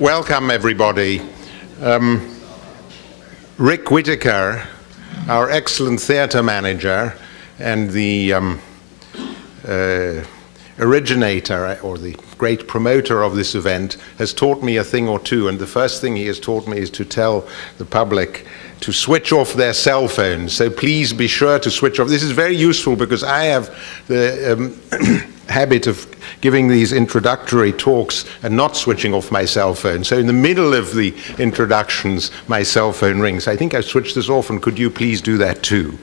Welcome, everybody. Rick Whittaker, our excellent theater manager and the originator or the great promoter of this event, has taught me a thing or two, and the first thing he has taught me is to tell the public to switch off their cell phones. So please be sure to switch off. This is very useful because I have the habit of giving these introductory talks and not switching off my cell phone. So in the middle of the introductions, my cell phone rings. I think I've switched this off, and could you please do that too?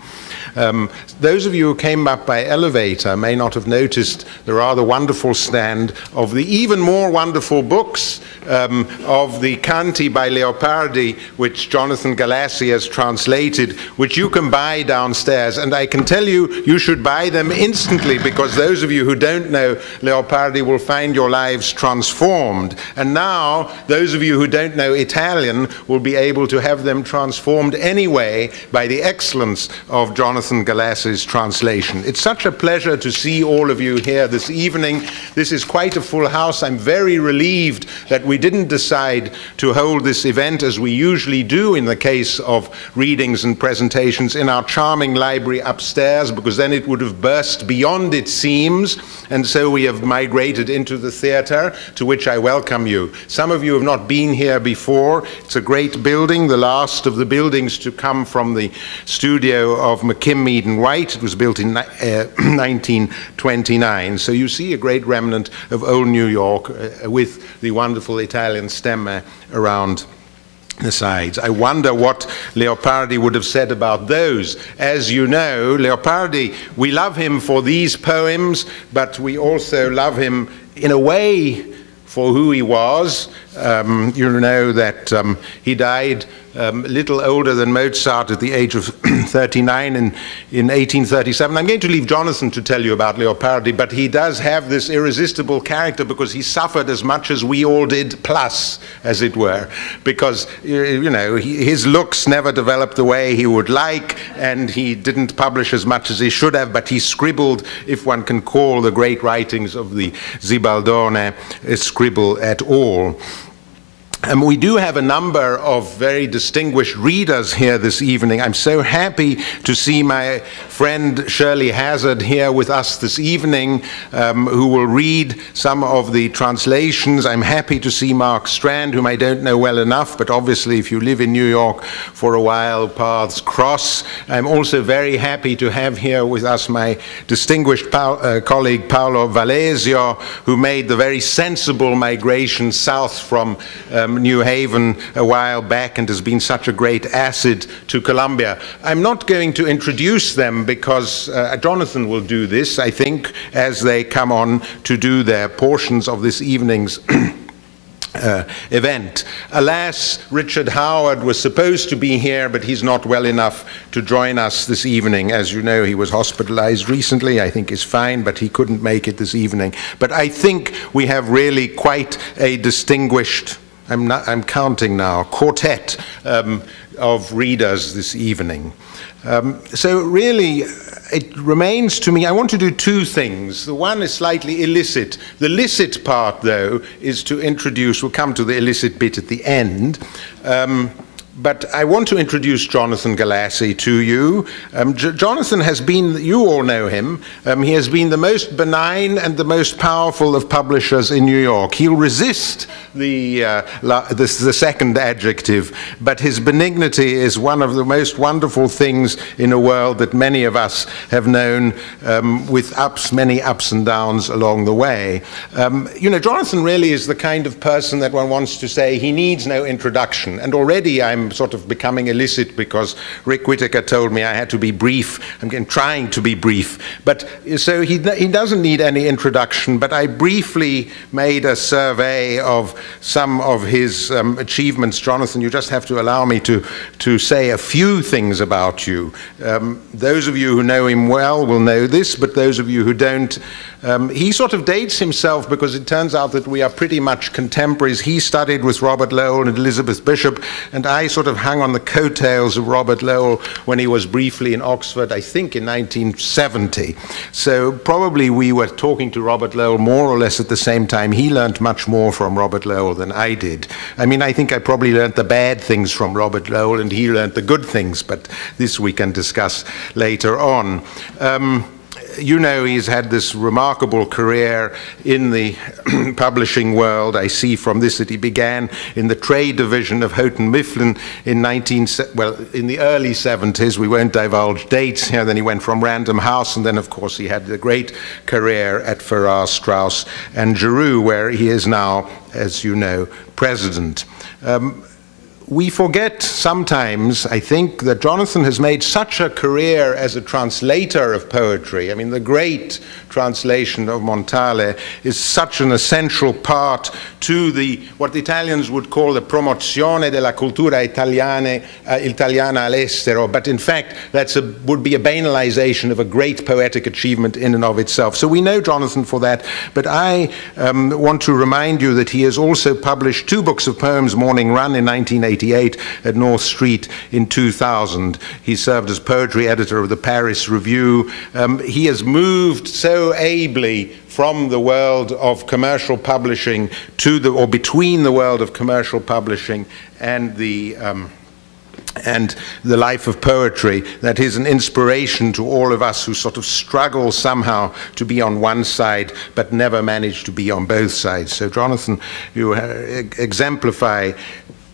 Those of you who came up by elevator may not have noticed the rather wonderful stand of the even more wonderful books of the Canti by Leopardi, which Jonathan Galassi has translated, which you can buy downstairs. And I can tell you, you should buy them instantly, because those of you who don't know Leopardi will find your lives transformed. And now, those of you who don't know Italian will be able to have them transformed anyway by the excellence of Jonathan Galassi's translation. It's such a pleasure to see all of you here this evening. This is quite a full house. I'm very relieved that we didn't decide to hold this event, as we usually do in the case of readings and presentations, in our charming library upstairs, because then it would have burst beyond its seams. And so we have migrated into the theater, to which I welcome you. Some of you have not been here before. It's a great building, the last of the buildings to come from the studio of McKim, Mead and White. It was built in 1929. So you see a great remnant of old New York with the wonderful Italian stemma around the sides. I wonder what Leopardi would have said about those. As you know, Leopardi, we love him for these poems, but we also love him in a way for who he was. You know that he died a little older than Mozart at the age of 39 in 1837. I'm going to leave Jonathan to tell you about Leopardi, but he does have this irresistible character because he suffered as much as we all did, plus, as it were, because, you know, his looks never developed the way he would like, and he didn't publish as much as he should have, but he scribbled, if one can call the great writings of the Zibaldone a scribble at all. We do have a number of very distinguished readers here this evening. I'm so happy to see my friend Shirley Hazzard here with us this evening, who will read some of the translations. I'm happy to see Mark Strand, whom I don't know well enough, but obviously if you live in New York for a while, paths cross. I'm also very happy to have here with us my distinguished colleague Paolo Valesio, who made the very sensible migration south from New Haven a while back and has been such a great asset to Columbia. I'm not going to introduce them because Jonathan will do this, I think, as they come on to do their portions of this evening's event. Alas, Richard Howard was supposed to be here, but he's not well enough to join us this evening. As you know, he was hospitalized recently. I think he's fine, but he couldn't make it this evening. But I think we have really quite a distinguished, I'm counting now, quartet of readers this evening. So really, it remains to me, I want to do two things. The one is slightly illicit. The licit part, though, is to introduce, we'll come to the illicit bit at the end, but I want to introduce Jonathan Galassi to you. Jonathan has been, you all know him, he has been the most benign and the most powerful of publishers in New York. He'll resist the second adjective, but his benignity is one of the most wonderful things in a world that many of us have known, with many ups and downs along the way. You know, Jonathan really is the kind of person that one wants to say he needs no introduction, and already I'm sort of becoming illicit because Rick Whittaker told me I had to be brief. I'm trying to be brief. But so he doesn't need any introduction, but I briefly made a survey of some of his achievements. Jonathan, you just have to allow me to say a few things about you. Those of you who know him well will know this, but those of you who don't, he sort of dates himself because it turns out that we are pretty much contemporaries. He studied with Robert Lowell and Elizabeth Bishop, and I sort of hung on the coattails of Robert Lowell when he was briefly in Oxford, I think in 1970. So probably we were talking to Robert Lowell more or less at the same time. He learned much more from Robert Lowell than I did. I mean, I think I probably learned the bad things from Robert Lowell and he learned the good things, but this we can discuss later on. You know, he's had this remarkable career in the publishing world. I see from this that he began in the trade division of Houghton Mifflin in in the early 70s. We won't divulge dates here. Then he went from Random House, and then, of course, he had the great career at Farrar Straus Giroux, where he is now, as you know, president. We forget sometimes, I think, that Jonathan has made such a career as a translator of poetry. I mean, the great translation of Montale is such an essential part to what the Italians would call the promozione della cultura italiana all'estero, but in fact that would be a banalization of a great poetic achievement in and of itself. So we know Jonathan for that, but I want to remind you that he has also published 2 books of poems, Morning Run in 1988, at North Street in 2000. He served as poetry editor of the Paris Review. He has moved so ably from the world of commercial publishing to or between the world of commercial publishing and the life of poetry, that is an inspiration to all of us who sort of struggle somehow to be on one side but never manage to be on both sides. So Jonathan, you exemplify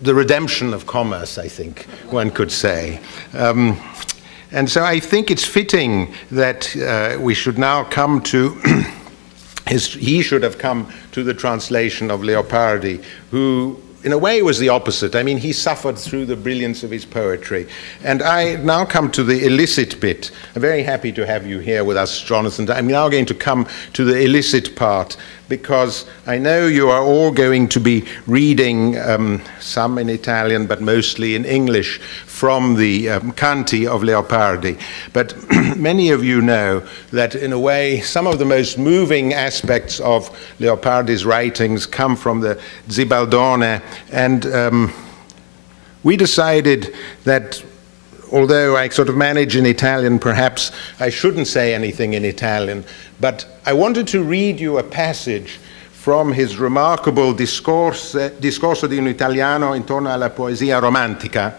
the redemption of commerce, I think one could say. And so I think it's fitting that we should now come to, he should have come to the translation of Leopardi, who in a way was the opposite. I mean, he suffered through the brilliance of his poetry. And I now come to the illicit bit. I'm very happy to have you here with us, Jonathan. I'm now going to come to the illicit part, because I know you are all going to be reading, some in Italian, but mostly in English, from the Canti of Leopardi. But many of you know that, in a way, some of the most moving aspects of Leopardi's writings come from the Zibaldone, and we decided that, although I sort of manage in Italian, perhaps I shouldn't say anything in Italian, but I wanted to read you a passage from his remarkable Discorso di un Italiano intorno alla poesia romantica.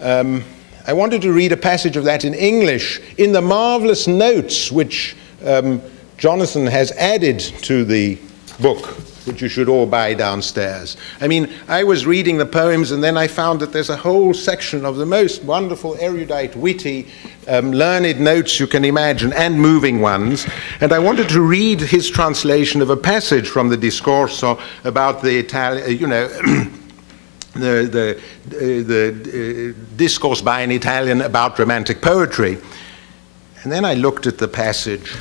I wanted to read a passage of that in English in the marvelous notes which Jonathan has added to the book, which you should all buy downstairs. I mean, I was reading the poems and then I found that there's a whole section of the most wonderful, erudite, witty, learned notes you can imagine, and moving ones. And I wanted to read his translation of a passage from the Discorso about the Italian, you know, the discourse by an Italian about romantic poetry. And then I looked at the passage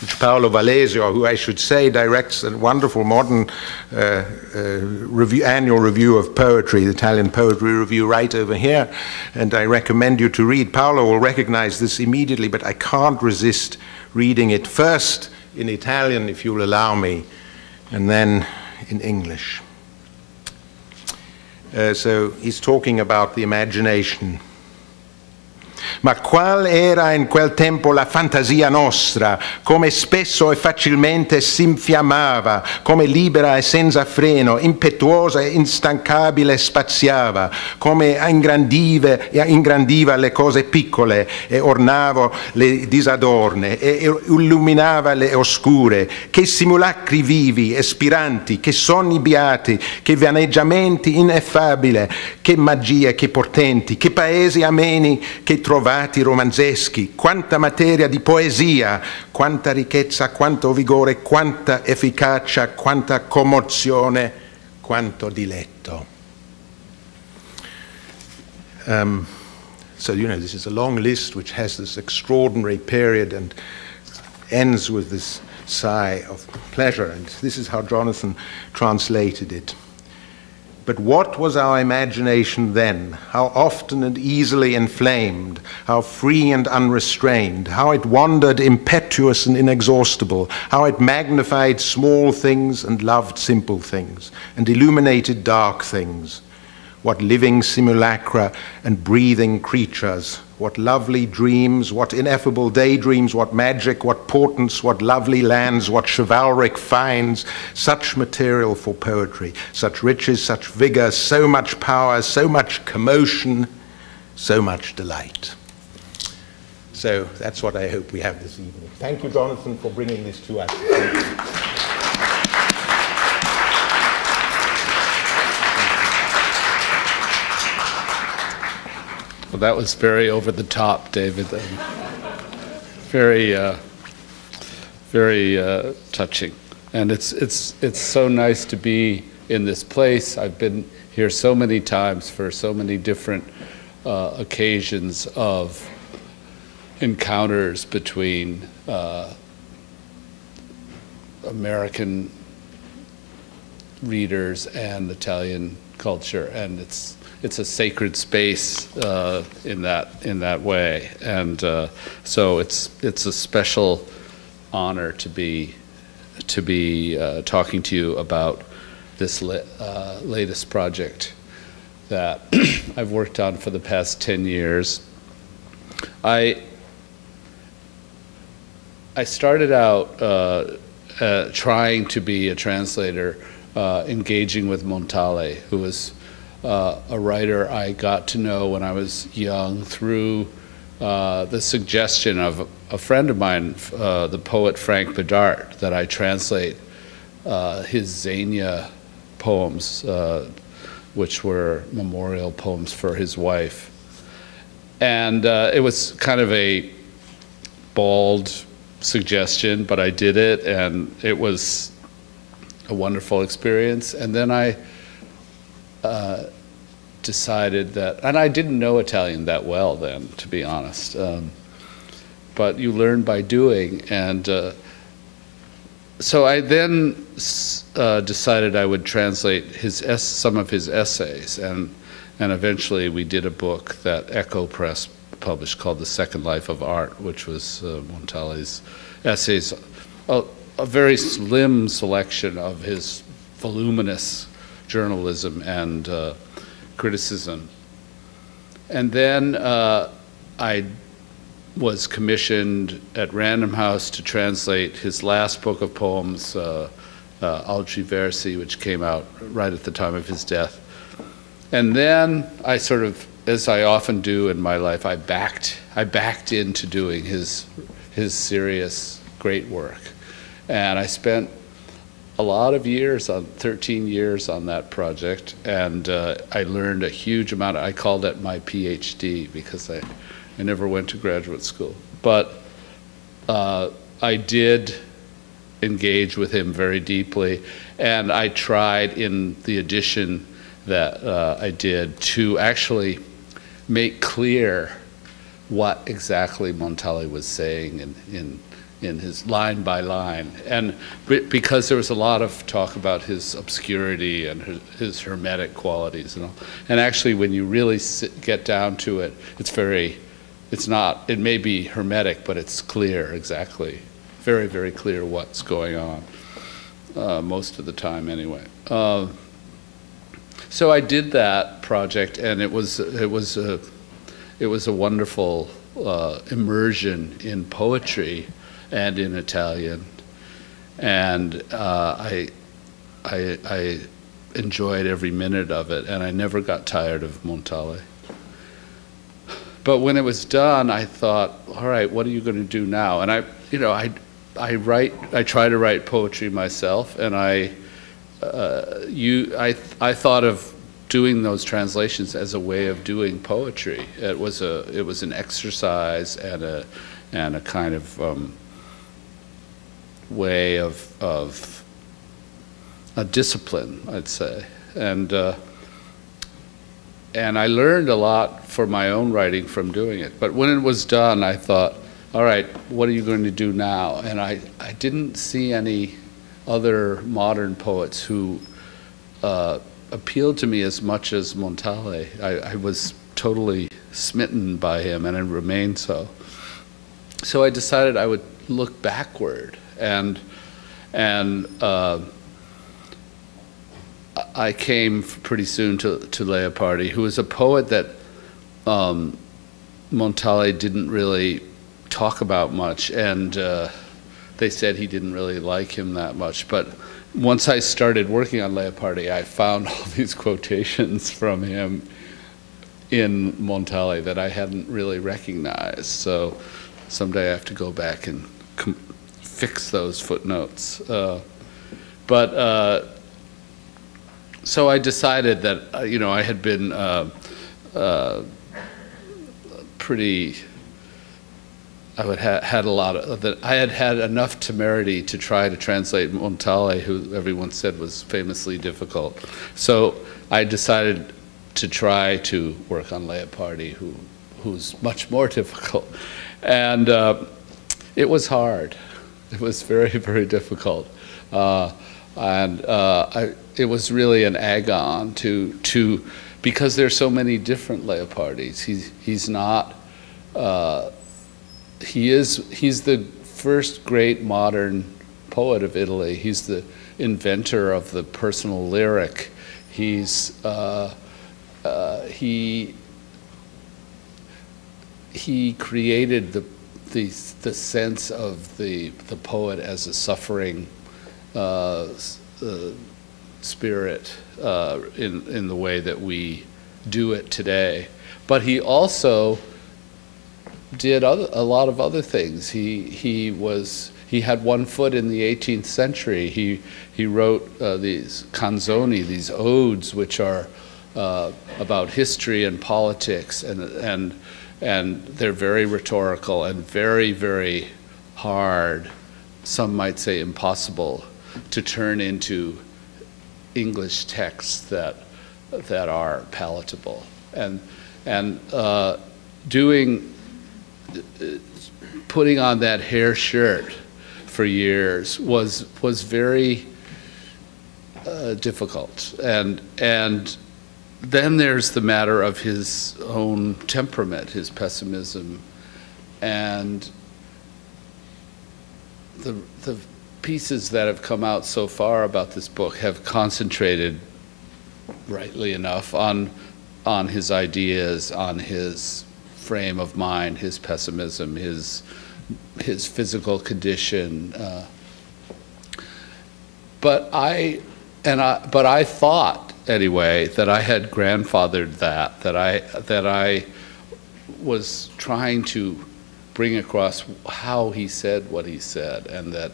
which Paolo Valesio, who I should say directs a wonderful modern annual review of poetry, the Italian Poetry Review, right over here, and I recommend you to read. Paolo will recognize this immediately, but I can't resist reading it first in Italian, if you'll allow me, and then in English. So he's talking about the imagination. Ma qual era in quel tempo la fantasia nostra, come spesso e facilmente s'infiammava, come libera e senza freno, impetuosa e instancabile spaziava, come ingrandiva le cose piccole e ornava le disadorne e illuminava le oscure, che simulacri vivi e spiranti, che sogni beati, che vaneggiamenti ineffabili, che magie, che portenti, che paesi ameni, che trovati romanzeschi, quanta materia di poesia, quanta ricchezza, quanto vigore, quanta efficacia, quanta commozione, quanto diletto. So, you know, this is a long list which has this extraordinary period and ends with this sigh of pleasure, and this is how Jonathan translated it. But what was our imagination then? How often and easily inflamed, how free and unrestrained, how it wandered impetuous and inexhaustible, how it magnified small things and loved simple things, and illuminated dark things. what living simulacra and breathing creatures, what lovely dreams, what ineffable daydreams, what magic, what portents, what lovely lands, what chivalric finds, such material for poetry, such riches, such vigor, so much power, so much commotion, so much delight. So that's what I hope we have this evening. Thank you, Jonathan, for bringing this to us. Well, that was very over the top, David. Very, very touching. And it's so nice to be in this place. I've been here so many times for so many different occasions of encounters between American readers and Italian culture, and it's a sacred space in that way, and so it's a special honor to be talking to you about this latest project that I've worked on for the past 10 years. I started out trying to be a translator, engaging with Montale, who was a writer I got to know when I was young through the suggestion of a friend of mine, the poet Frank Bedart, that I translate his Xenia poems, which were memorial poems for his wife. And it was kind of a bald suggestion, but I did it, and it was a wonderful experience. And then I decided that, and I didn't know Italian that well then, to be honest, but you learn by doing, and so I then decided I would translate some of his essays, and eventually we did a book that Echo Press published called The Second Life of Art, which was Montale's essays, a very slim selection of his voluminous journalism and criticism. And then I was commissioned at Random House to translate his last book of poems, Altri Versi, which came out right at the time of his death. And then I sort of, as I often do in my life, I backed into doing his serious, great work. And I spent a lot of years, 13 years on that project, and I learned a huge amount. I called it my PhD because I never went to graduate school. But I did engage with him very deeply, and I tried in the edition that I did to actually make clear what exactly Montale was saying in his line by line. And because there was a lot of talk about his obscurity and his hermetic qualities and all. And actually when you really get down to it, it may be hermetic, but it's clear exactly, very, very clear what's going on, most of the time anyway. So I did that project, and it was a wonderful immersion in poetry and in Italian, and I enjoyed every minute of it, and I never got tired of Montale. But when it was done, I thought, all right, what are you going to do now? And I try to write poetry myself, and I thought of doing those translations as a way of doing poetry. It was an exercise and a kind of way of a discipline, I'd say, and I learned a lot for my own writing from doing it. But when it was done, I thought, all right, what are you going to do now? And I didn't see any other modern poets who appealed to me as much as Montale. I was totally smitten by him, and I remained so. So I decided I would look backward, and I came pretty soon to Leopardi, who was a poet that Montale didn't really talk about much, and they said he didn't really like him that much. But once I started working on Leopardi, I found all these quotations from him in Montale that I hadn't really recognized. So someday I have to go back and fix those footnotes. So I decided that, you know, I had been pretty, had a lot of, that I had had enough temerity to try to translate Montale, who everyone said was famously difficult. So I decided to try to work on Leopardi, who's much more difficult. And it was hard. It was very, very difficult. It was really an agon because there's so many different Leopardis. He's not, he's the first great modern poet of Italy. He's the inventor of the personal lyric. He created the sense of the poet as a suffering spirit in the way that we do it today. But he also did a lot of other things. He had one foot in the 18th century. He wrote these canzoni, these odes, which are about history and politics, and they're very rhetorical and very, very hard, some might say impossible, to turn into English texts that are palatable. And putting on that hair shirt for years was very difficult. And then there's the matter of his own temperament, his pessimism, and the pieces that have come out so far about this book have concentrated, rightly enough, on his ideas, on his frame of mind, his pessimism, his physical condition. But I thought, anyway, that I had grandfathered that I was trying to bring across how he said what he said, and that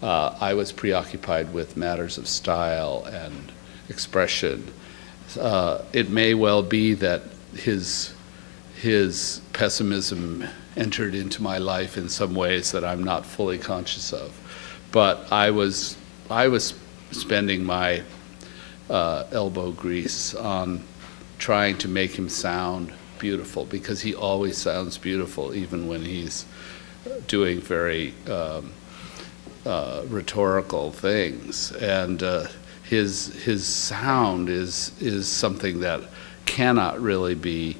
I was preoccupied with matters of style and expression. It may well be that his pessimism entered into my life in some ways that I'm not fully conscious of, but I was spending my elbow grease on trying to make him sound beautiful, because he always sounds beautiful, even when he's doing very rhetorical things. And his sound is something that cannot really be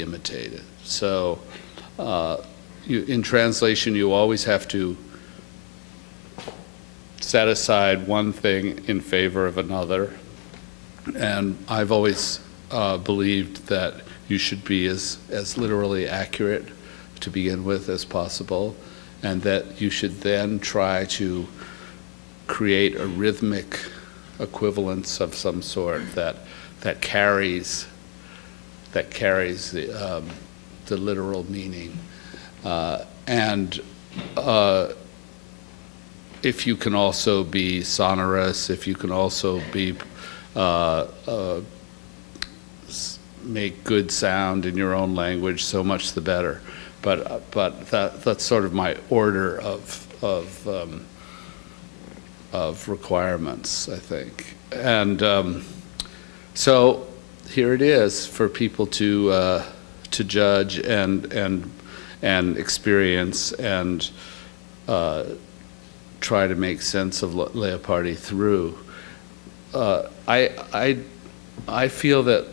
imitated. So in translation, you always have to set aside one thing in favor of another. And I've always believed that you should be as literally accurate to begin with as possible, and that you should then try to create a rhythmic equivalence of some sort that carries the literal meaning. If you can also be sonorous, if you can also be make good sound in your own language, so much the better. But that's sort of my order of requirements, I think. And so here it is for people to judge and experience and try to make sense of Leopardi through. I feel that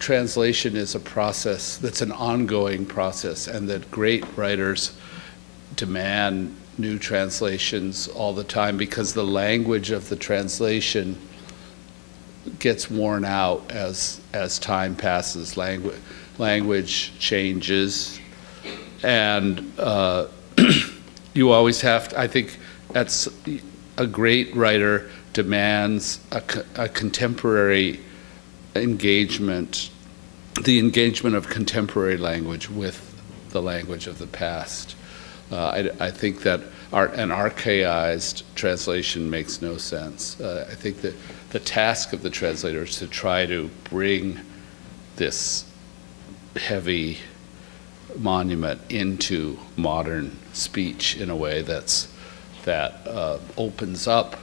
translation is a process that's an ongoing process, and that great writers demand new translations all the time because the language of the translation gets worn out as time passes. Language changes, and you always have to, I think that's a great writer demands a contemporary engagement, the engagement of contemporary language with the language of the past. I think that an archaized translation makes no sense. I think that the task of the translator is to try to bring this heavy monument into modern speech in a way that opens up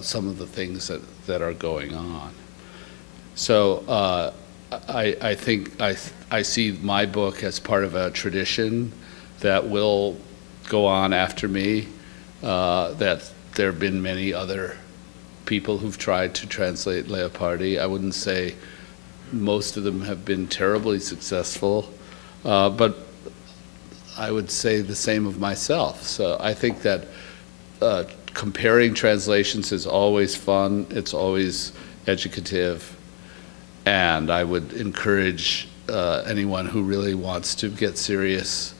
some of the things that are going on. So I think I see my book as part of a tradition that will go on after me, that there have been many other people who've tried to translate Leopardi. I wouldn't say most of them have been terribly successful, but I would say the same of myself. So I think that comparing translations is always fun, it's always educative, and I would encourage anyone who really wants to get serious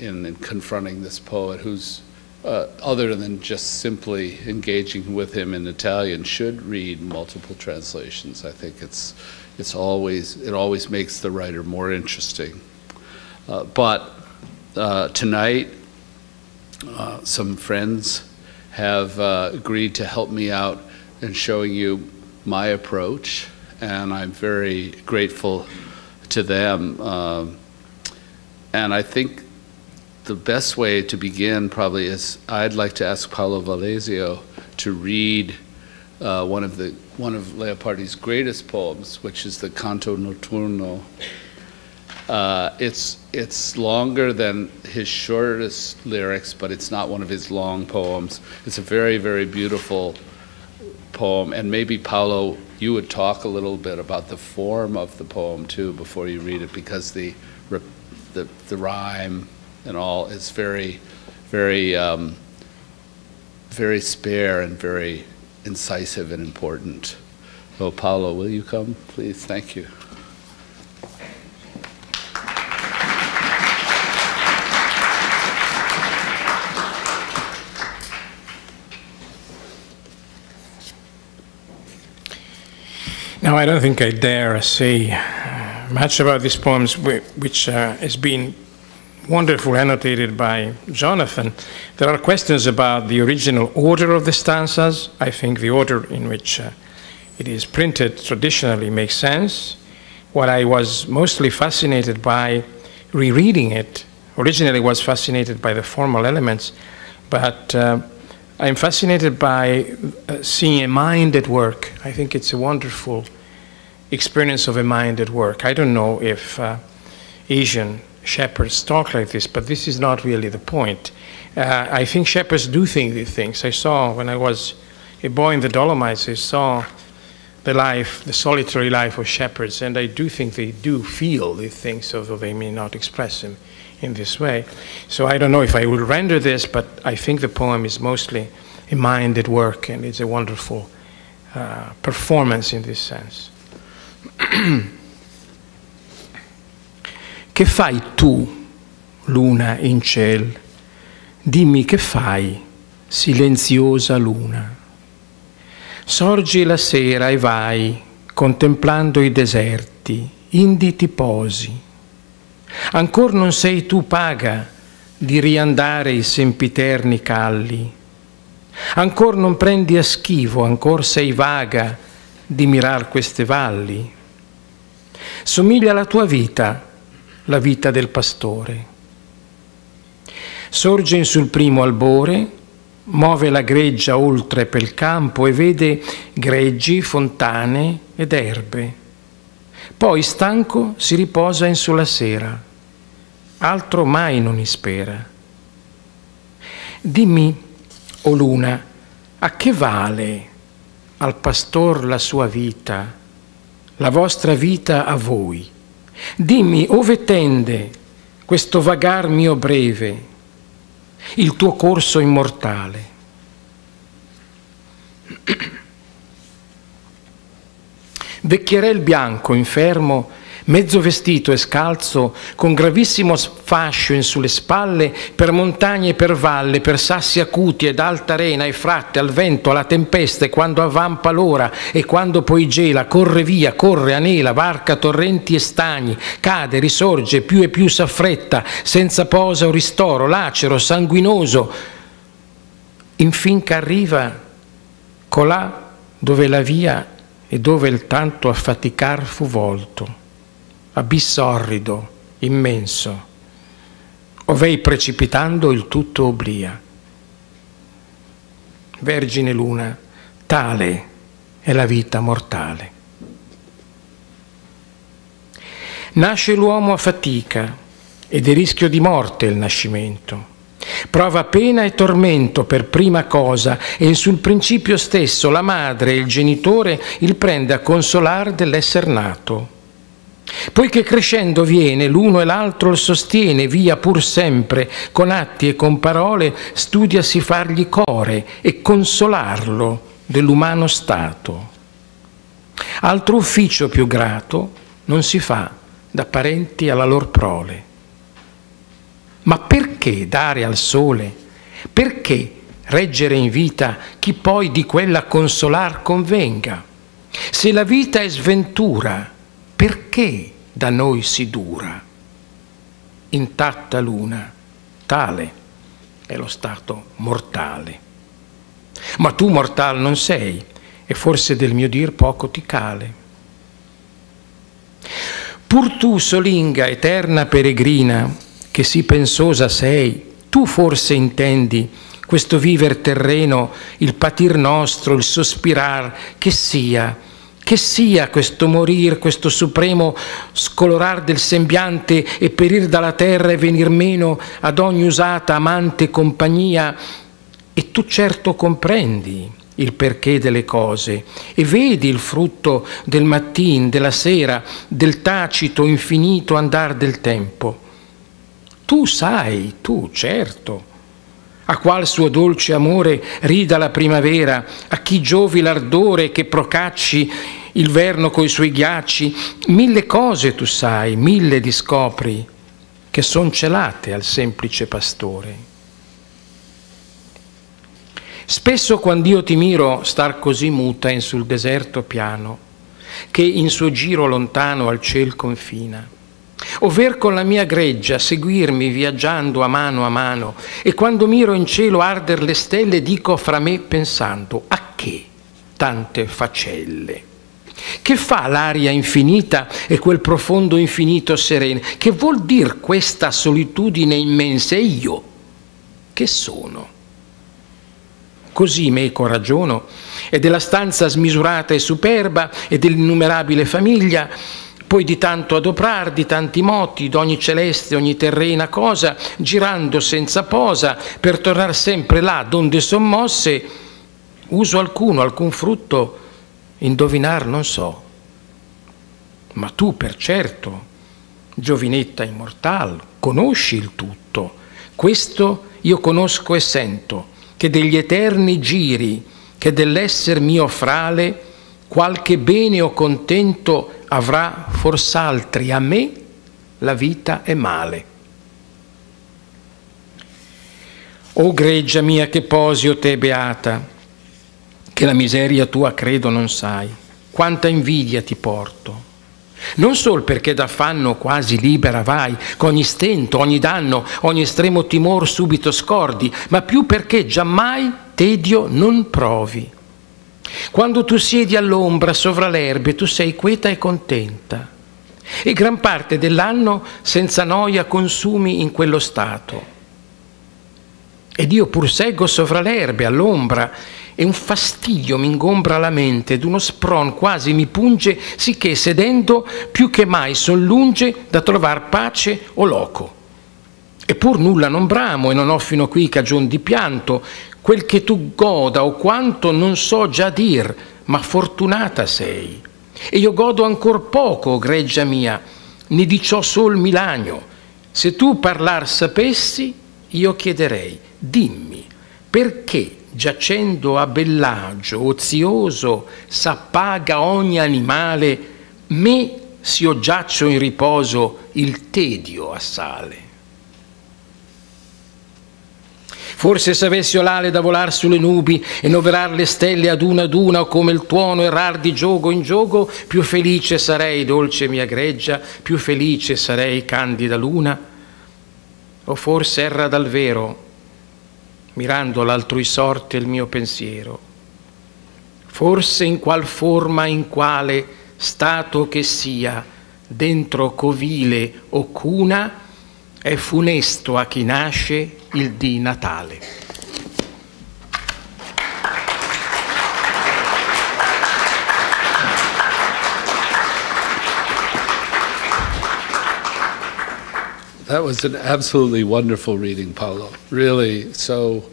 in confronting this poet, who's other than just simply engaging with him in Italian, should read multiple translations. I think it always makes the writer more interesting. But tonight, some friends have agreed to help me out in showing you my approach, and I'm very grateful to them. And I think the best way to begin probably is I'd like to ask Paolo Valesio to read one of Leopardi's greatest poems, which is the Canto Notturno. It's longer than his shortest lyrics, but it's not one of his long poems. It's a very, very beautiful poem, and maybe Paolo, you would talk a little bit about the form of the poem too before you read it, because the rhyme and all is very, very, very spare and very incisive and important. So Paolo, will you come, please? Thank you. Now, I don't think I dare say much about these poems, which has been wonderfully annotated by Jonathan. There are questions about the original order of the stanzas. I think the order in which it is printed traditionally makes sense. What I was mostly fascinated by rereading it, originally was fascinated by the formal elements, but I'm fascinated by seeing a mind at work. I think it's a wonderful experience of a mind at work. I don't know if Asian shepherds talk like this, but this is not really the point. I think shepherds do think these things. I saw, when I was a boy in the Dolomites, I saw the solitary life of shepherds, and I do think they do feel these things, although they may not express them in this way. So I don't know if I will render this, but I think the poem is mostly a mind at work, and it's a wonderful performance in this sense. Che fai tu, luna in ciel? Dimmi che fai, silenziosa luna. Sorgi la sera e vai, contemplando i deserti, indi ti posi. Ancor non sei tu paga di riandare i sempiterni calli. Ancor non prendi a schivo, ancor sei vaga di mirar queste valli. Somiglia alla tua vita, la vita del pastore. Sorge in sul primo albore, muove la greggia oltre pel campo e vede greggi, fontane ed erbe. Poi, stanco, si riposa in sulla sera, altro mai non ispera. Dimmi, o luna, a che vale al pastor la sua vita, la vostra vita a voi? Dimmi, ove tende questo vagar mio breve, il tuo corso immortale. Vecchierel bianco, infermo, mezzo vestito e scalzo, con gravissimo fascio in sulle spalle, per montagne e per valle, per sassi acuti ed alta arena e fratte, al vento, alla tempesta, e quando avvampa l'ora e quando poi gela, corre via, corre, anela, varca torrenti e stagni, cade, risorge, più e più s'affretta, senza posa o ristoro, lacero, sanguinoso, infin che arriva colà dove la via e dove il tanto affaticar fu volto. Abisso orrido, immenso, ov'ei precipitando il tutto obblia. Vergine luna, tale è la vita mortale. Nasce l'uomo a fatica ed è rischio di morte il nascimento. Prova pena e tormento per prima cosa, e sul principio stesso la madre e il genitore il prende a consolar dell'esser nato. Poiché crescendo viene, l'uno e l'altro il sostiene, via pur sempre, con atti e con parole, studiasi fargli core e consolarlo dell'umano stato. Altro ufficio più grato non si fa da parenti alla lor prole. Ma perché dare al sole? Perché reggere in vita chi poi di quella consolar convenga? Se la vita è sventura, perché da noi si dura? Intatta luna, tale è lo stato mortale. Ma tu mortal non sei, e forse del mio dir poco ti cale. Pur tu, solinga, eterna peregrina, che sì pensosa sei, tu forse intendi questo viver terreno, il patir nostro, il sospirar, che sia questo morir, questo supremo scolorar del sembiante e perir dalla terra e venir meno ad ogni usata amante compagnia. E tu certo comprendi il perché delle cose e vedi il frutto del mattin, della sera, del tacito infinito andar del tempo. Tu sai, tu certo, a qual suo dolce amore rida la primavera, a chi giovi l'ardore che procacci il verno coi suoi ghiacci, mille cose tu sai, mille discopri, che son celate al semplice pastore. Spesso quand'io ti miro star così muta in sul deserto piano, che in suo giro lontano al ciel confina, ovver con la mia greggia seguirmi viaggiando a mano, e quando miro in cielo arder le stelle dico fra me pensando: a che tante facelle? Che fa l'aria infinita e quel profondo infinito sereno? Che vuol dir questa solitudine immensa? E io che sono? Così meco ragiono, e della stanza smisurata e superba e dell'innumerabile famiglia, poi di tanto adoprar, di tanti moti, d'ogni celeste, ogni terrena cosa, girando senza posa, per tornar sempre là donde son mosse, uso alcun frutto indovinar non so. Ma tu per certo, giovinetta immortal, conosci il tutto. Questo io conosco e sento, che degli eterni giri, che dell'esser mio frale, qualche bene o contento avrà fors'altri, a me la vita è male. O greggia mia che posi o te beata, che la miseria tua credo non sai, quanta invidia ti porto. Non sol perché d'affanno quasi libera vai, qu'ogni stento, ogni danno, ogni estremo timor subito scordi, ma più perché giammai tedio non provi. Quando tu siedi all'ombra sovra l'erbe, tu sei queta e contenta, e gran parte dell'anno senza noia consumi in quello stato. Ed io pur seggo sovra l'erbe, all'ombra, e un fastidio mi ingombra la mente, ed uno spron quasi mi punge, sicché sedendo più che mai son lunge da trovar pace o loco. Eppur nulla non bramo e non ho fino qui cagion di pianto, quel che tu goda o quanto non so già dir, ma fortunata sei. E io godo ancor poco, greggia mia, né di ciò sol mi lagno, Se tu parlar sapessi, io chiederei, dimmi, perché giacendo a bellagio, ozioso, s'appaga ogni animale, me, s'io giaccio in riposo, il tedio assale. Forse s'avessi io l'ale da volar sulle nubi e noverar le stelle ad una, o come il tuono errar di giogo in giogo, più felice sarei, dolce mia greggia, più felice sarei, candida luna. O forse erra dal vero, mirando l'altrui sorte il mio pensiero. Forse in qual forma, in quale stato che sia, dentro covile o cuna, è funesto a chi nasce il dì Natale. That was an absolutely wonderful reading, Paolo. Really so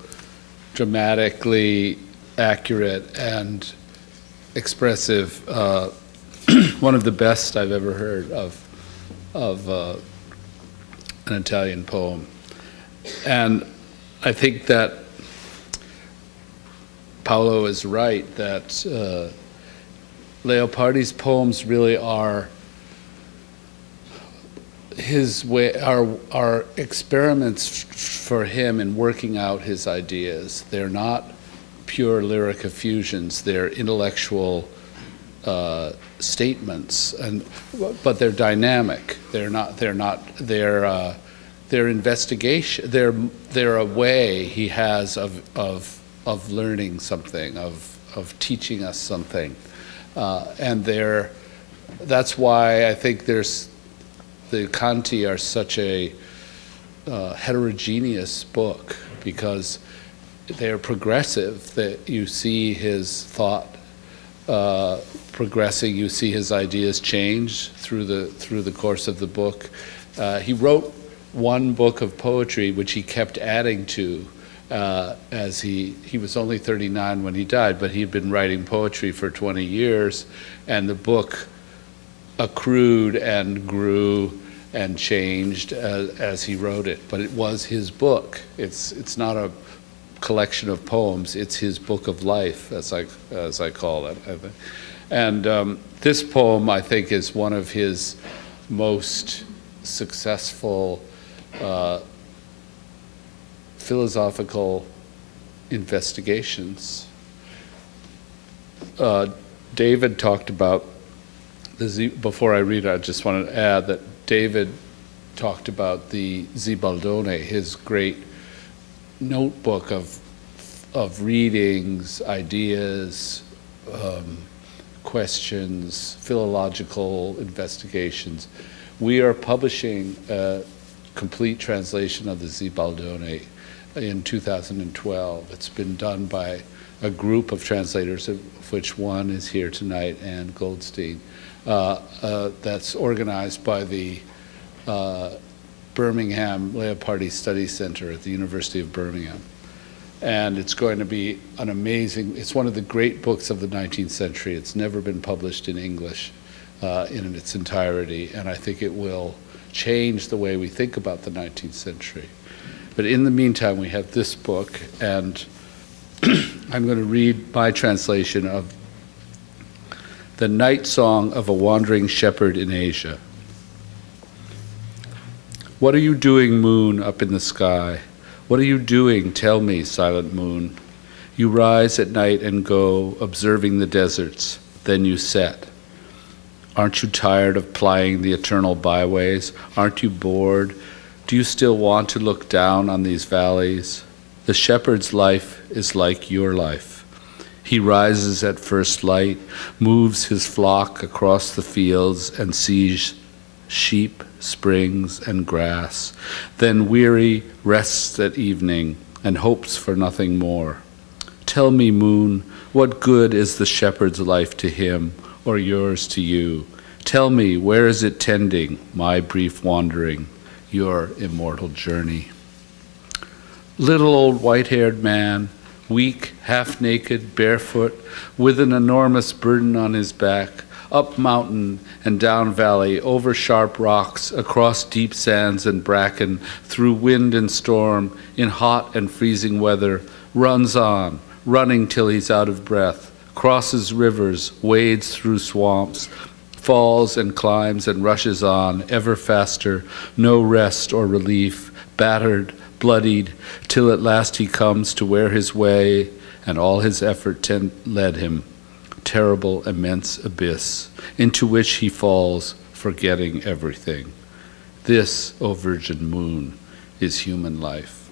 dramatically accurate and expressive. One of the best I've ever heard of an Italian poem. And I think that Paolo is right that Leopardi's poems really are his way, are experiments for him in working out his ideas. They're not pure lyric effusions, they're intellectual statements, but they're dynamic. They're investigation. They're a way he has of learning something, of teaching us something, and that's why I think the Canti are such a heterogeneous book, because they're progressive. That you see his thought progressing, you see his ideas change through the course of the book. He wrote one book of poetry which he kept adding to as he was only 39 when he died, but he'd been writing poetry for 20 years, and the book accrued and grew and changed as he wrote it. But it was his book. It's not a collection of poems. It's his book of life, as I call it. And this poem, I think, is one of his most successful philosophical investigations. David talked about before I read it, I just wanted to add that David talked about the Zibaldone, his great notebook of readings, ideas, questions, philological investigations. We are publishing a complete translation of the Zibaldone in 2012. It's been done by a group of translators, of which one is here tonight, Anne Goldstein. That's organized by the Birmingham Leopardi Study Center at the University of Birmingham. And it's going to be an amazing, it's one of the great books of the 19th century. It's never been published in English in its entirety, and I think it will change the way we think about the 19th century. But in the meantime, we have this book, and I'm going to read my translation of The Night Song of a Wandering Shepherd in Asia. What are you doing, moon, up in the sky? What are you doing, tell me, silent moon? You rise at night and go, observing the deserts, then you set. Aren't you tired of plying the eternal byways? Aren't you bored? Do you still want to look down on these valleys? The shepherd's life is like your life. He rises at first light, moves his flock across the fields and sees sheep, springs, and grass, then weary rests at evening and hopes for nothing more. Tell me, moon, what good is the shepherd's life to him, or yours to you? Tell me, where is it tending, my brief wandering, your immortal journey? Little old white-haired man, weak, half-naked, barefoot, with an enormous burden on his back, up mountain and down valley, over sharp rocks, across deep sands and bracken, through wind and storm, in hot and freezing weather, runs on, running till he's out of breath, crosses rivers, wades through swamps, falls and climbs and rushes on, ever faster, no rest or relief, battered, bloodied, till at last he comes to where his way and all his effort led him, terrible, immense abyss, into which he falls, forgetting everything. This, O Virgin Moon, is human life.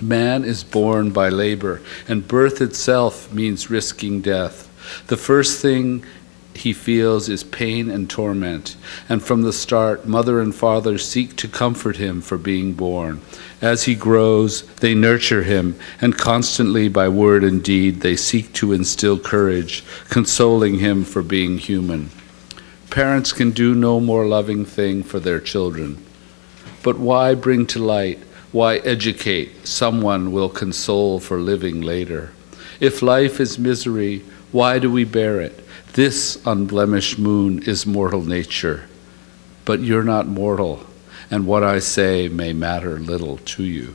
Man is born by labor, and birth itself means risking death. The first thing he feels is pain and torment, and from the start, mother and father seek to comfort him for being born. As he grows, they nurture him, and constantly by word and deed, they seek to instill courage, consoling him for being human. Parents can do no more loving thing for their children. But why bring to light, why educate someone will console for living later? If life is misery, why do we bear it? This unblemished moon is mortal nature, but you're not mortal, and what I say may matter little to you.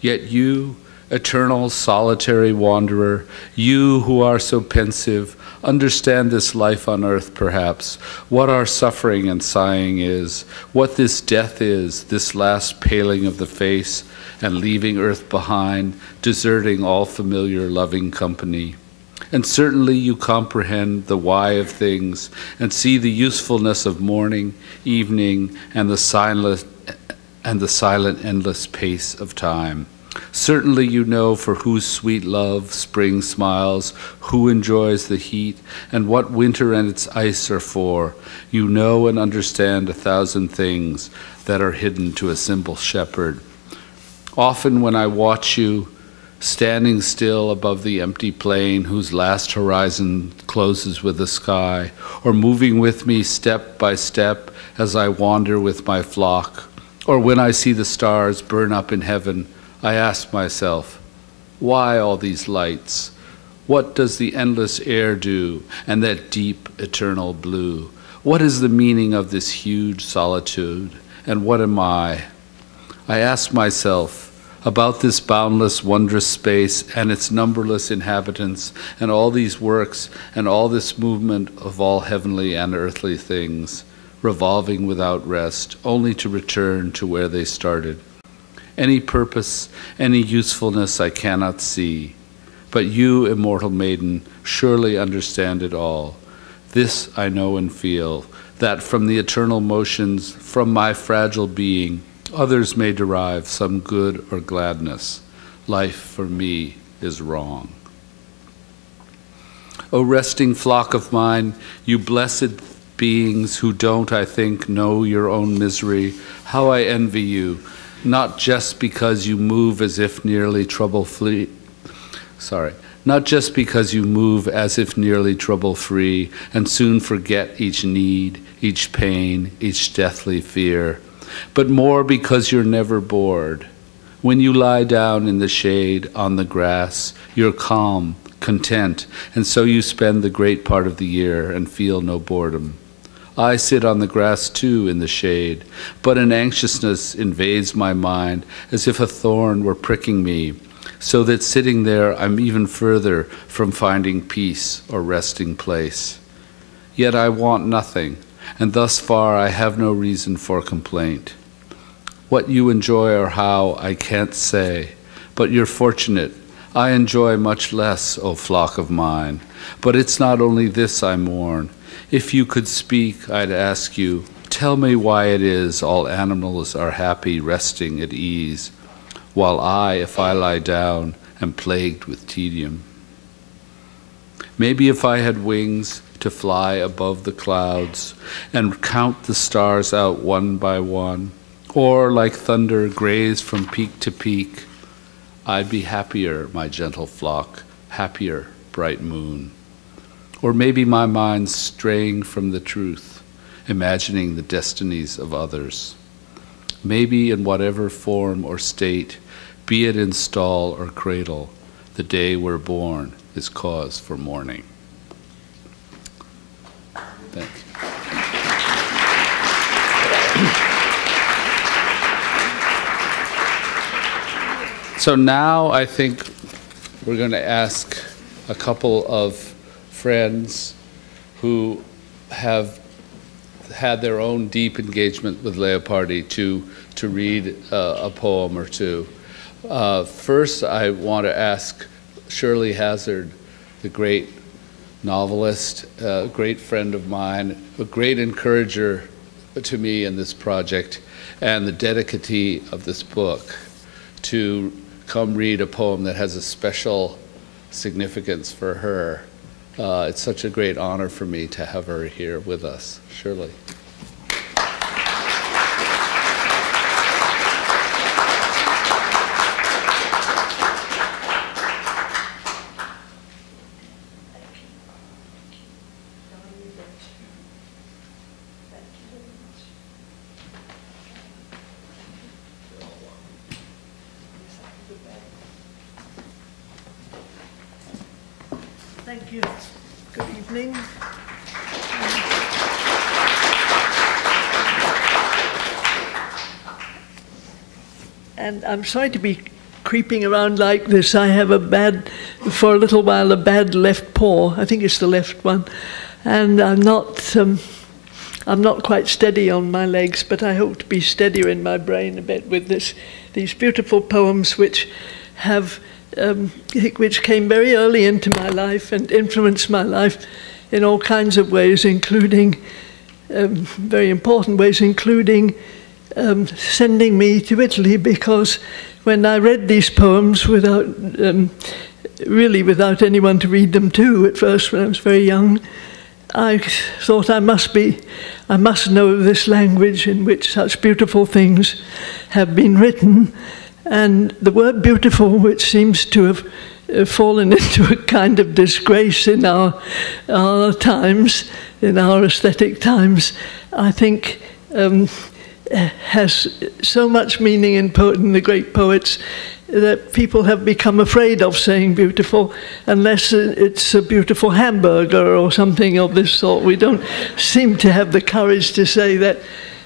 Yet you, eternal solitary wanderer, you who are so pensive, understand this life on earth perhaps, what our suffering and sighing is, what this death is, this last paling of the face, and leaving earth behind, deserting all familiar loving company. And certainly you comprehend the why of things and see the usefulness of morning, evening, and the silent endless pace of time. Certainly you know for whose sweet love spring smiles, who enjoys the heat, and what winter and its ice are for. You know and understand 1,000 things that are hidden to a simple shepherd. Often when I watch you, standing still above the empty plain whose last horizon closes with the sky, or moving with me step by step as I wander with my flock, or when I see the stars burn up in heaven, I ask myself, why all these lights? What does the endless air do, and that deep, eternal blue? What is the meaning of this huge solitude, and what am I? I ask myself, about this boundless, wondrous space and its numberless inhabitants, and all these works, and all this movement of all heavenly and earthly things, revolving without rest, only to return to where they started. Any purpose, any usefulness I cannot see, but you, immortal maiden, surely understand it all. This I know and feel, that from the eternal motions, from my fragile being, others may derive some good or gladness. Life for me is wrong. O resting flock of mine, you blessed beings who don't, I think, know your own misery, how I envy you, not just because you move as if nearly trouble-free, not just because you move as if nearly trouble-free and soon forget each need, each pain, each deathly fear, but more because you're never bored. When you lie down in the shade on the grass, you're calm, content, and so you spend the great part of the year and feel no boredom. I sit on the grass too in the shade, but an anxiousness invades my mind as if a thorn were pricking me, so that sitting there I'm even further from finding peace or resting place. Yet I want nothing, and thus far I have no reason for complaint. What you enjoy or how, I can't say, but you're fortunate. I enjoy much less, O flock of mine, but it's not only this I mourn. If you could speak, I'd ask you, tell me why it is all animals are happy resting at ease, while I, if I lie down, am plagued with tedium. Maybe if I had wings to fly above the clouds and count the stars out one by one, or like thunder graze from peak to peak, I'd be happier, my gentle flock, happier, bright moon. Or maybe my mind's straying from the truth, imagining the destinies of others. Maybe in whatever form or state, be it in stall or cradle, the day we're born is cause for mourning. So now I think we're going to ask a couple of friends who have had their own deep engagement with Leopardi to read a poem or two. First, I want to ask Shirley Hazzard, the great novelist, a great friend of mine, a great encourager to me in this project, and the dedicatee of this book, to come read a poem that has a special significance for her. It's such a great honor for me to have her here with us. Shirley. Thank you. Good evening. And I'm sorry to be creeping around like this. I have for a little while, a bad left paw. I think it's the left one. And I'm not quite steady on my legs, but I hope to be steadier in my brain a bit with these beautiful poems which have which came very early into my life and influenced my life in all kinds of ways, including very important ways, including sending me to Italy, because when I read these poems really without anyone to read them to at first when I was very young, I thought I must know this language in which such beautiful things have been written. And the word beautiful, which seems to have fallen into a kind of disgrace in our times, in our aesthetic times, I think has so much meaning in the great poets that people have become afraid of saying beautiful unless it's a beautiful hamburger or something of this sort. We don't seem to have the courage to say that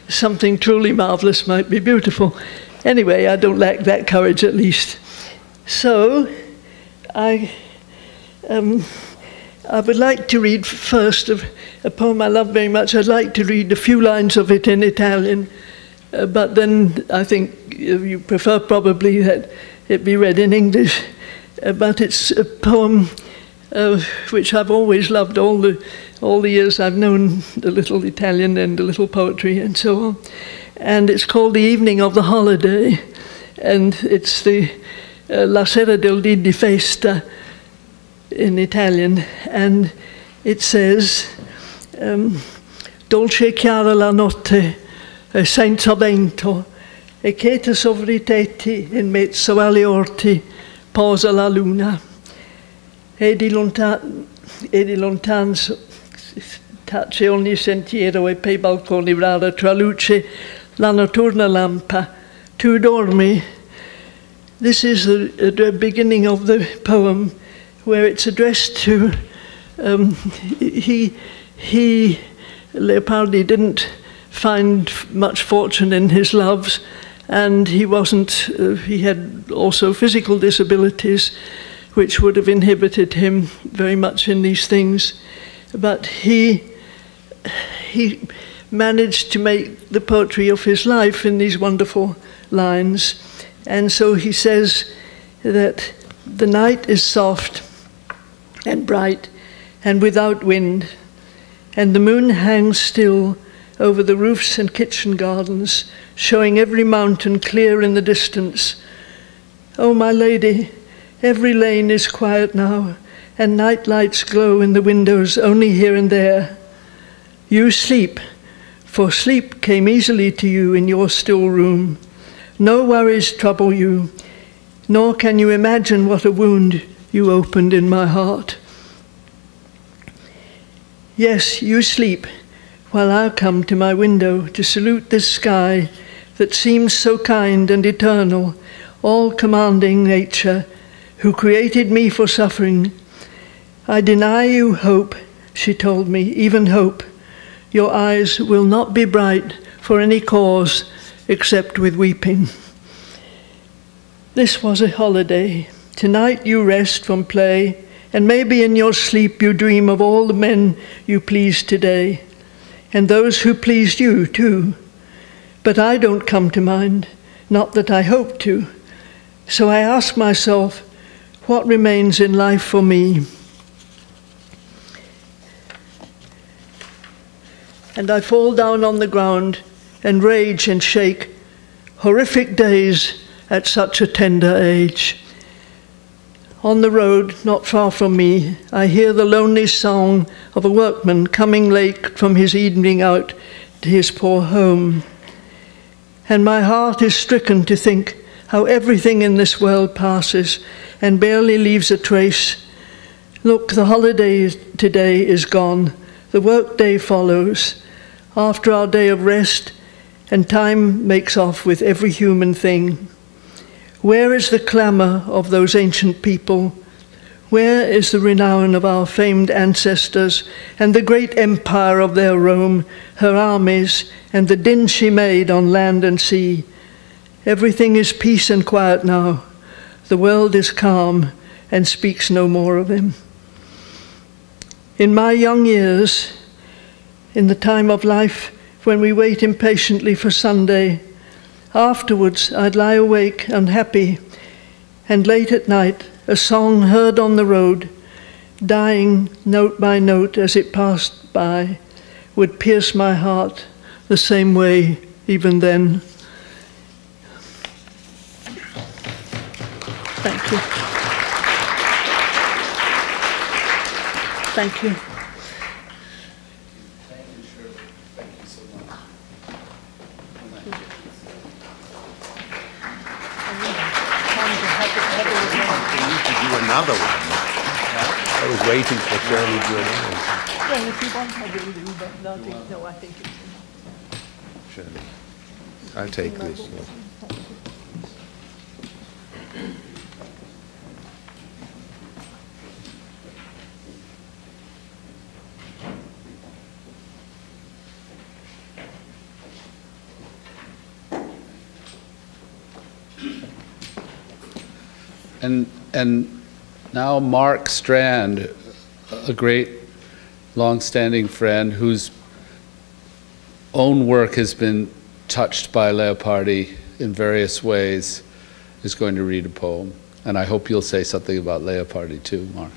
something truly marvelous might be beautiful. Anyway, I don't lack that courage, at least. So, I would like to read first a poem I love very much. I'd like to read a few lines of it in Italian, but then I think you prefer probably that it be read in English. But it's a poem which I've always loved all the years I've known a little Italian and a little poetry and so on. And it's called The Evening of the Holiday, and it's the La Sera del Dì di Festa in Italian, and it says, dolce chiara la notte, senza vento, e cheta sovra i tetti, in mezzo agli orti, posa la luna, e di lontan tace ogni sentiero e pei balconi rara traluce la notturna lampa, tu dormi. This is the beginning of the poem, where it's addressed to, Leopardi didn't find much fortune in his loves, and he had also physical disabilities, which would have inhibited him very much in these things. But he managed to make the poetry of his life in these wonderful lines. And so he says that the night is soft and bright and without wind, and the moon hangs still over the roofs and kitchen gardens, showing every mountain clear in the distance. Oh, my lady, every lane is quiet now, and night lights glow in the windows only here and there. You sleep, for sleep came easily to you in your still room. No worries trouble you, nor can you imagine what a wound you opened in my heart. Yes, you sleep, while I come to my window to salute this sky that seems so kind and eternal, all-commanding nature, who created me for suffering. I deny you hope, she told me, even hope. Your eyes will not be bright for any cause except with weeping. This was a holiday. Tonight you rest from play, and maybe in your sleep you dream of all the men you pleased today, and those who pleased you too. But I don't come to mind, not that I hope to. So I ask myself, what remains in life for me? And I fall down on the ground and rage and shake. Horrific days at such a tender age. On the road, not far from me, I hear the lonely song of a workman coming late from his evening out to his poor home. And my heart is stricken to think how everything in this world passes and barely leaves a trace. Look, the holiday today is gone. The workday follows. After our day of rest, and time makes off with every human thing. Where is the clamour of those ancient people? Where is the renown of our famed ancestors and the great empire of their Rome, her armies, and the din she made on land and sea? Everything is peace and quiet now. The world is calm and speaks no more of them. In my young years, in the time of life when we wait impatiently for Sunday, afterwards I'd lie awake unhappy, and late at night a song heard on the road, dying note by note as it passed by, would pierce my heart the same way even then. Thank you. Thank you. Another one. I was waiting for Shirley to do it. Well, if you want, I will do, but no, I think it's enough. Shirley, I'll take this. And now Mark Strand, a great long-standing friend whose own work has been touched by Leopardi in various ways, is going to read a poem. And I hope you'll say something about Leopardi too, Mark.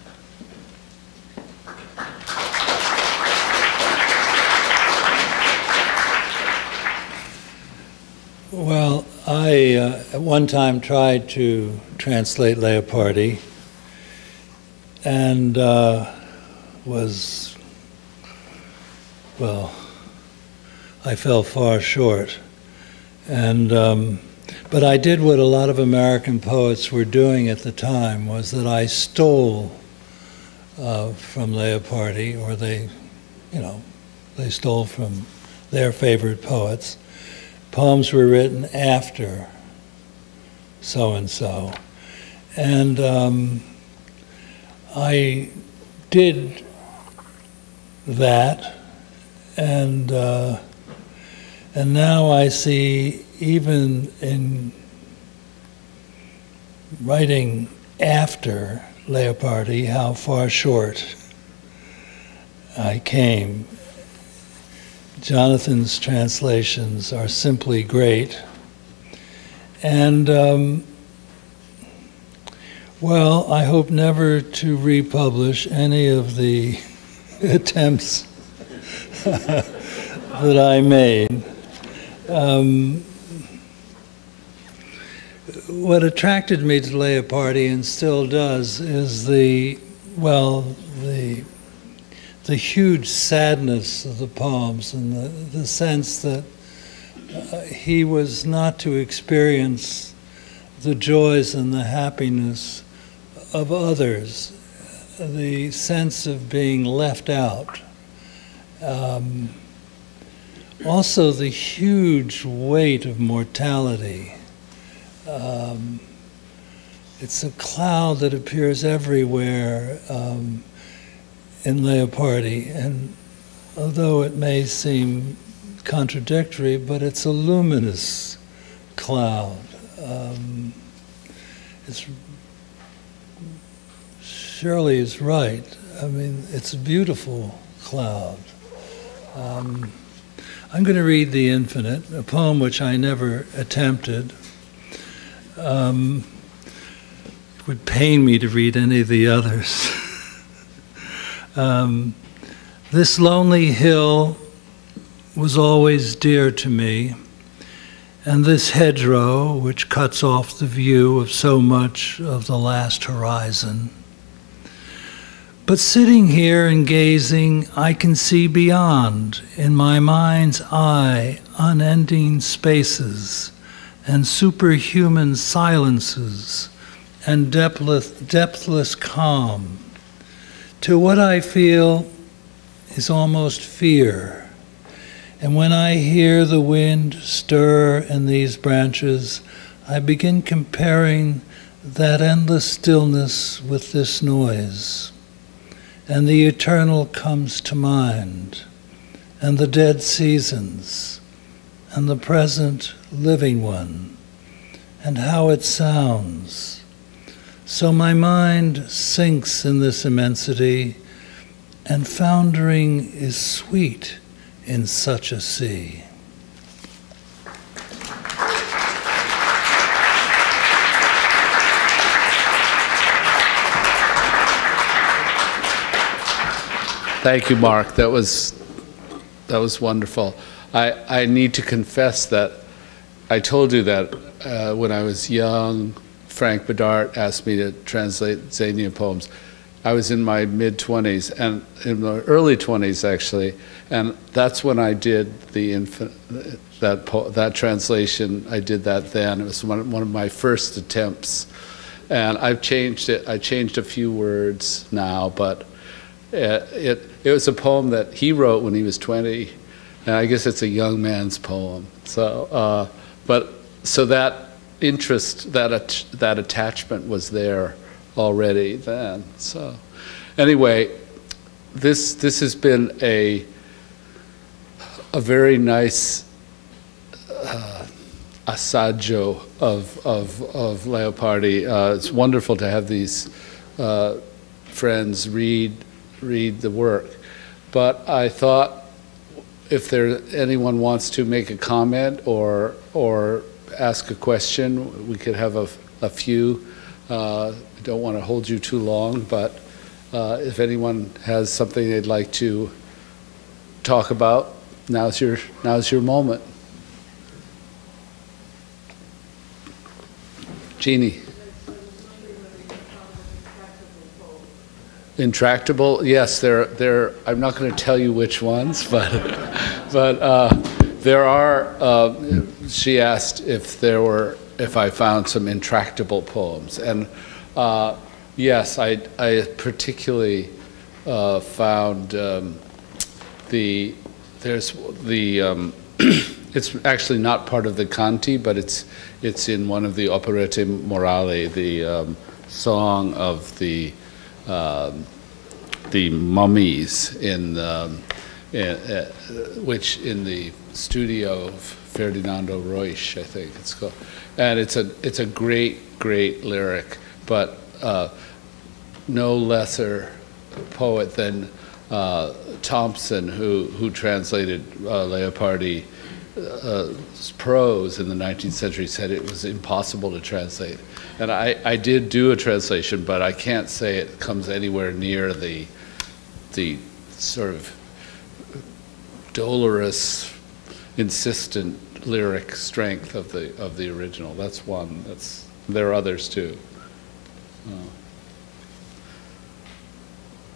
Well, I at one time tried to translate Leopardi and I fell far short. And but I did what a lot of American poets were doing at the time, was that I stole from Leopardi, or they stole from their favorite poets. Poems were written after so-and-so. And I did that, and now I see, even in writing after Leopardi, how far short I came. Jonathan's translations are simply great. And, well, I hope never to republish any of the attempts that I made. What attracted me to Leopardi, and still does, is the huge sadness of the poems, and the sense that he was not to experience the joys and the happiness of others, the sense of being left out. Also the huge weight of mortality. It's a cloud that appears everywhere in Leopardi, and although it may seem contradictory, but it's a luminous cloud. Shirley is right. I mean, it's a beautiful cloud. I'm going to read The Infinite, a poem which I never attempted. It would pain me to read any of the others. This lonely hill was always dear to me, and this hedgerow which cuts off the view of so much of the last horizon. But sitting here and gazing, I can see beyond, in my mind's eye, unending spaces and superhuman silences and depthless calm, to what I feel is almost fear. And when I hear the wind stir in these branches, I begin comparing that endless stillness with this noise. And the eternal comes to mind, and the dead seasons, and the present living one, and how it sounds. So my mind sinks in this immensity, and foundering is sweet in such a sea. Thank you, Mark. That was wonderful. I need to confess that I told you that when I was young, Frank Bedard asked me to translate Xenia poems. I was in my mid-20s, and in the early 20s actually, and that's when I did that translation. I did that then. It was one of my first attempts, and I've changed it. I changed a few words now, but it was a poem that he wrote when he was 20, and I guess it's a young man's poem. So, so that interest, that attachment was there already then. So anyway, this has been a very nice assaggio of Leopardi. It's wonderful to have these friends read the work. But I thought if anyone wants to make a comment or ask a question, we could have a few. I don't want to hold you too long, but if anyone has something they'd like to talk about, now's your moment. Jeannie. Intractable, yes, I'm not going to tell you which ones, but there are. She asked if I found some intractable poems, and yes, I particularly found it's actually not part of the Canti, but it's in one of the operette morali, the song of the mummies which in the studio of Ferdinando Roisch, I think it's called, and it's a great lyric, but no lesser poet than Thompson, who translated Leopardi's prose in the 19th century, said it was impossible to translate. And I did do a translation, but I can't say it comes anywhere near the sort of dolorous, insistent lyric strength of the original. That's one. There are others too.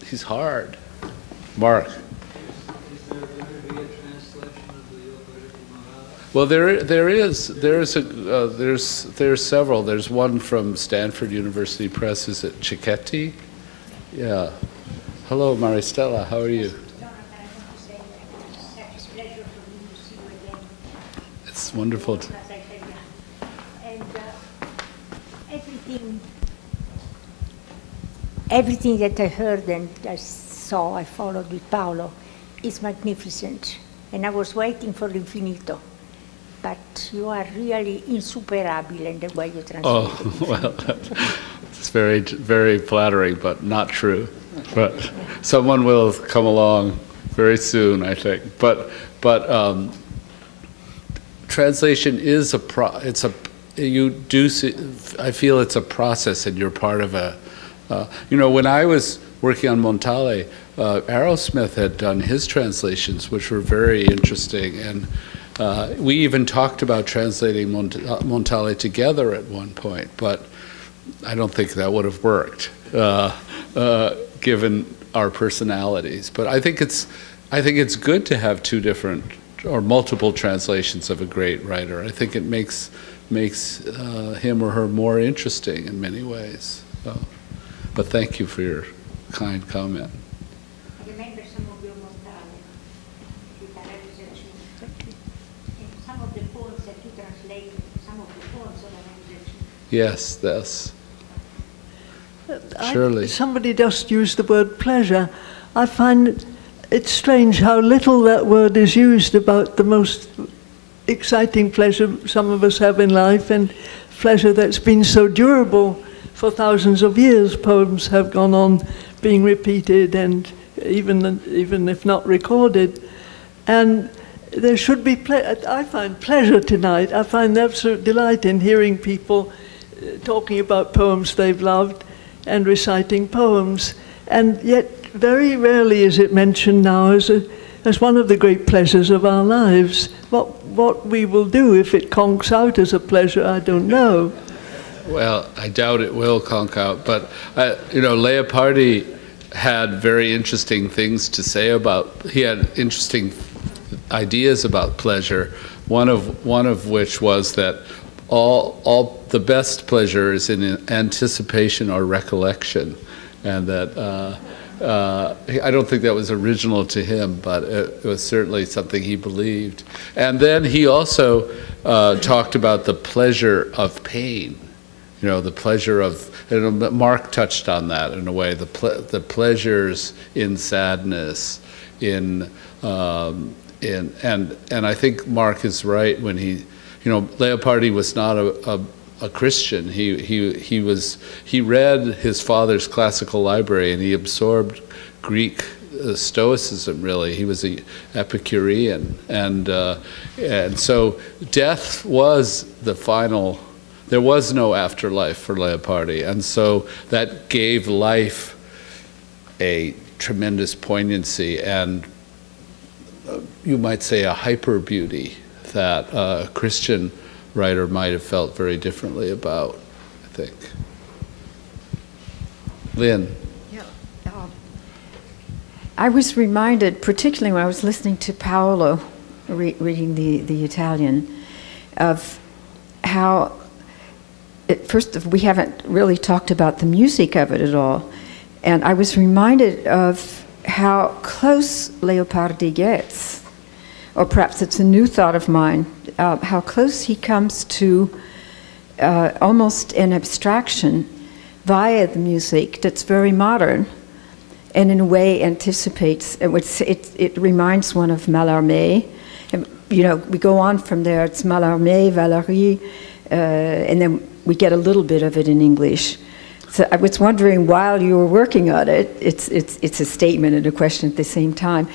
He's hard. Mark. Is there going to be a translation of the operette morali? Well, there's several. There's one from Stanford University Press. Is it Cicchetti? Yeah. Hello, Maristella. How are you? Jonathan, I want to say that it's such a pleasure for me to see you again. It's wonderful. And everything that I heard and I saw, I followed with Paolo, is magnificent. And I was waiting for L'Infinito. but you are really insuperable in the way you translate. Oh, well, it's very, very flattering, but not true. But someone will come along very soon, I think. But translation is I feel it's a process, and you're part of a. When I was working on Montale, Arrowsmith had done his translations, which were very interesting, and we even talked about translating Montale together at one point, but I don't think that would have worked, given our personalities. But I think it's good to have two different or multiple translations of a great writer. I think it makes him or her more interesting in many ways. So, but thank you for your kind comment. I remember some of your Montale, some of the poems that you translated, some of the poems of Anna. Yes, yes. Surely. Somebody just used the word pleasure. I find it's strange how little that word is used about the most exciting pleasure some of us have in life, and pleasure that's been so durable for thousands of years. Poems have gone on being repeated and even if not recorded. And there should be I find pleasure tonight. I find absolute delight in hearing people talking about poems they've loved and reciting poems. And yet very rarely is it mentioned now as one of the great pleasures of our lives. What we will do if it conks out as a pleasure, I don't know. Well, I doubt it will conk out, but Leopardi had very interesting things to say he had interesting ideas about pleasure, one of which was that all the best pleasure is in anticipation or recollection, and that I don't think that was original to him, but it was certainly something he believed. And then he also talked about the pleasure of pain, the pleasure of, Mark touched on that in a way, the pleasures in sadness, and I think Mark is right when Leopardi was not a Christian. He read his father's classical library, and he absorbed Greek Stoicism. Really, he was an Epicurean, and so death was the final. There was no afterlife for Leopardi, and so that gave life a tremendous poignancy and you might say a hyper beauty that a Christian writer might have felt very differently about, I think. Lynn. Yeah, I was reminded, particularly when I was listening to Paolo reading the Italian, of how, we haven't really talked about the music of it at all, and I was reminded of how close Leopardi gets, or perhaps it's a new thought of mine, how close he comes to almost an abstraction via the music that's very modern, and in a way anticipates, it reminds one of Mallarmé. And, we go on from there, it's Mallarmé, Valéry, and then we get a little bit of it in English. So I was wondering, while you were working on it, it's a statement and a question at the same time.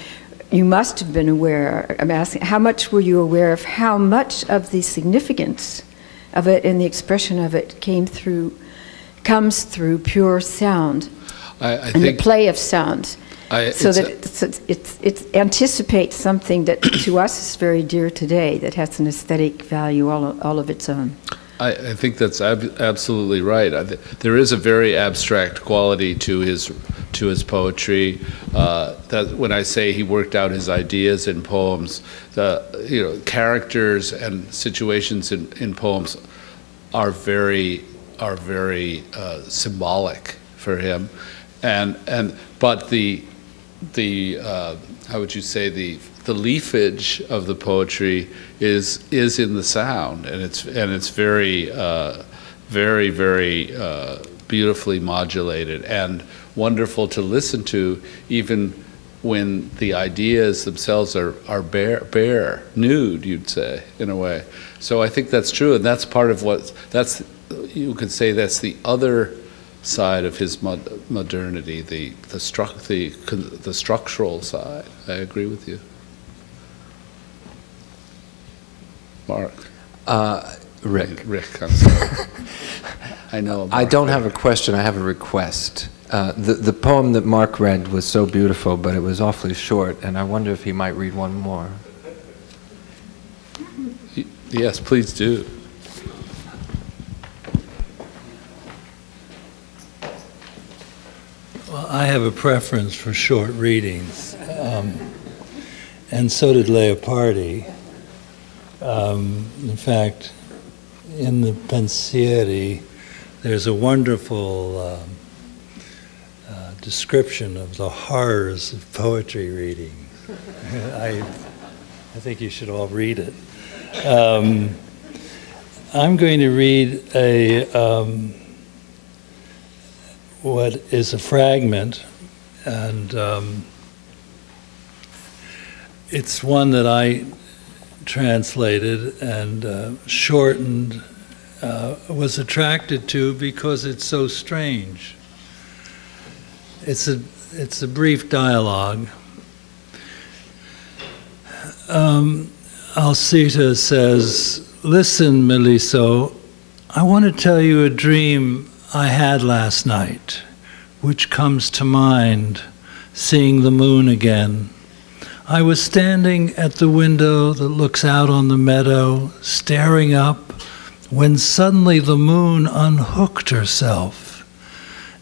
You must have been aware, I'm asking, how much were you aware of how much of the significance of it and the expression of it comes through pure sound, I and think the play of sound, so that it anticipates something that to us is very dear today, that has an aesthetic value all of its own. I think that's absolutely right. There is a very abstract quality to his poetry. That when I say he worked out his ideas in poems, characters and situations in poems are very symbolic for him, but the how would you say, the leafage of the poetry is in the sound, and it's very beautifully modulated and wonderful to listen to, even when the ideas themselves are bare, nude, you'd say, in a way. So I think that's true, and that's part of you could say that's the other side of his modernity, the structural side. I agree with you. Mark. Rick, I'm sorry. I know. I don't have a question, I have a request. The poem that Mark read was so beautiful, but it was awfully short, and I wonder if he might read one more. Yes, please do. Well, I have a preference for short readings, and so did Leopardi. In fact, in the Pensieri, there's a wonderful description of the horrors of poetry reading. I think you should all read it. I'm going to read what is a fragment, and it's one that I translated and shortened, was attracted to because it's so strange. It's a brief dialogue. Alcita says, "Listen, Melisso, I want to tell you a dream I had last night, which comes to mind, seeing the moon again. I was standing at the window that looks out on the meadow, staring up, when suddenly the moon unhooked herself.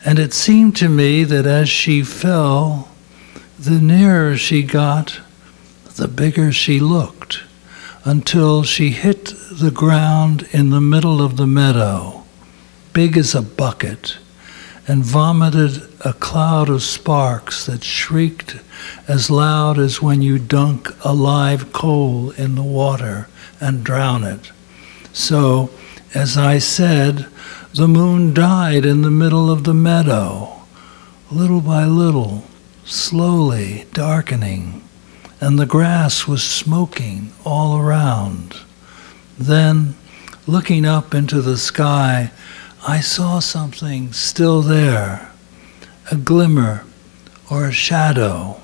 And it seemed to me that as she fell, the nearer she got, the bigger she looked, until she hit the ground in the middle of the meadow, big as a bucket, and vomited a cloud of sparks that shrieked as loud as when you dunk a live coal in the water and drown it. So, as I said, the moon died in the middle of the meadow, little by little, slowly darkening, and the grass was smoking all around. Then, looking up into the sky, I saw something still there, a glimmer or a shadow,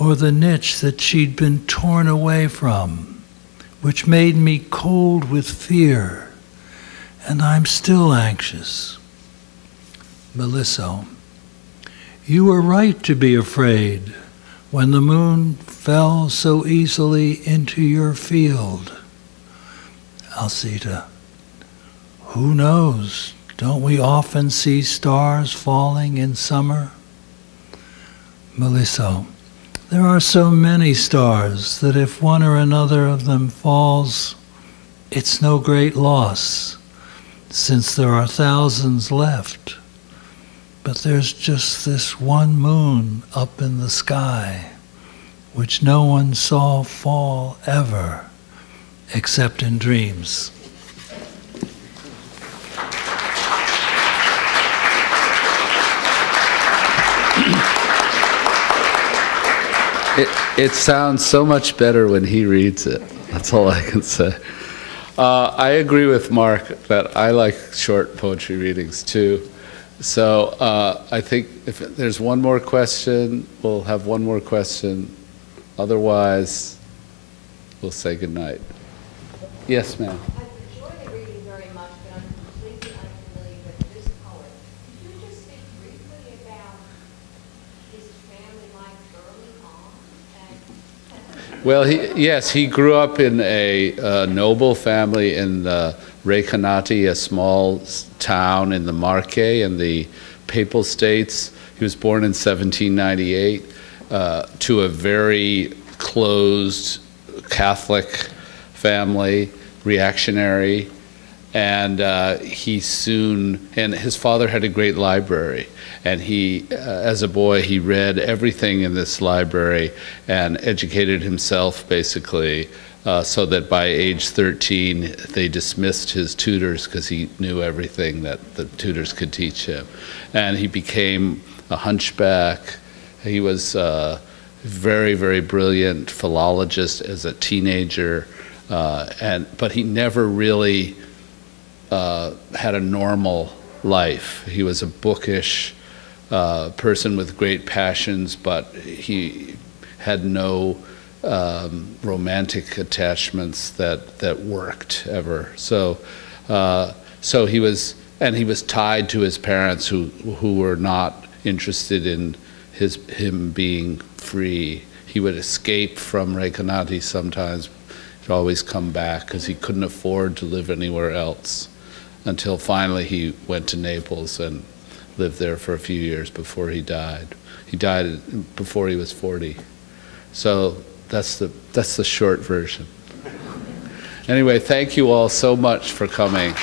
or the niche that she'd been torn away from, which made me cold with fear. And I'm still anxious. Melisso, you were right to be afraid when the moon fell so easily into your field. Alcita, who knows? Don't we often see stars falling in summer? Melisso, there are so many stars that if one or another of them falls, it's no great loss, since there are thousands left. But there's just this one moon up in the sky, which no one saw fall ever, except in dreams. It sounds so much better when he reads it. That's all I can say. I agree with Mark that I like short poetry readings too. So I think if there's one more question, we'll have one more question. Otherwise, we'll say goodnight. Yes, ma'am. I've enjoyed the reading very much, but I'm completely unfamiliar with this poet. Could you just speak briefly about his family life early on? Well, yes, he grew up in a noble family in Recanati, a small town in the Marche in the Papal States. He was born in 1798 to a very closed Catholic family, reactionary, and and his father had a great library, and he, as a boy, he read everything in this library and educated himself basically, so that by age 13 they dismissed his tutors because he knew everything that the tutors could teach him, and he became a hunchback He was very, very brilliant philologist as a teenager, but he never really had a normal life. He was a bookish person with great passions, but he had no romantic attachments that worked ever. So he was tied to his parents, who were not interested in him being free. He would escape from Recanati sometimes. He'd always come back because he couldn't afford to live anywhere else, until finally he went to Naples and lived there for a few years before he died. He died before he was 40. So that's the short version. Anyway, thank you all so much for coming.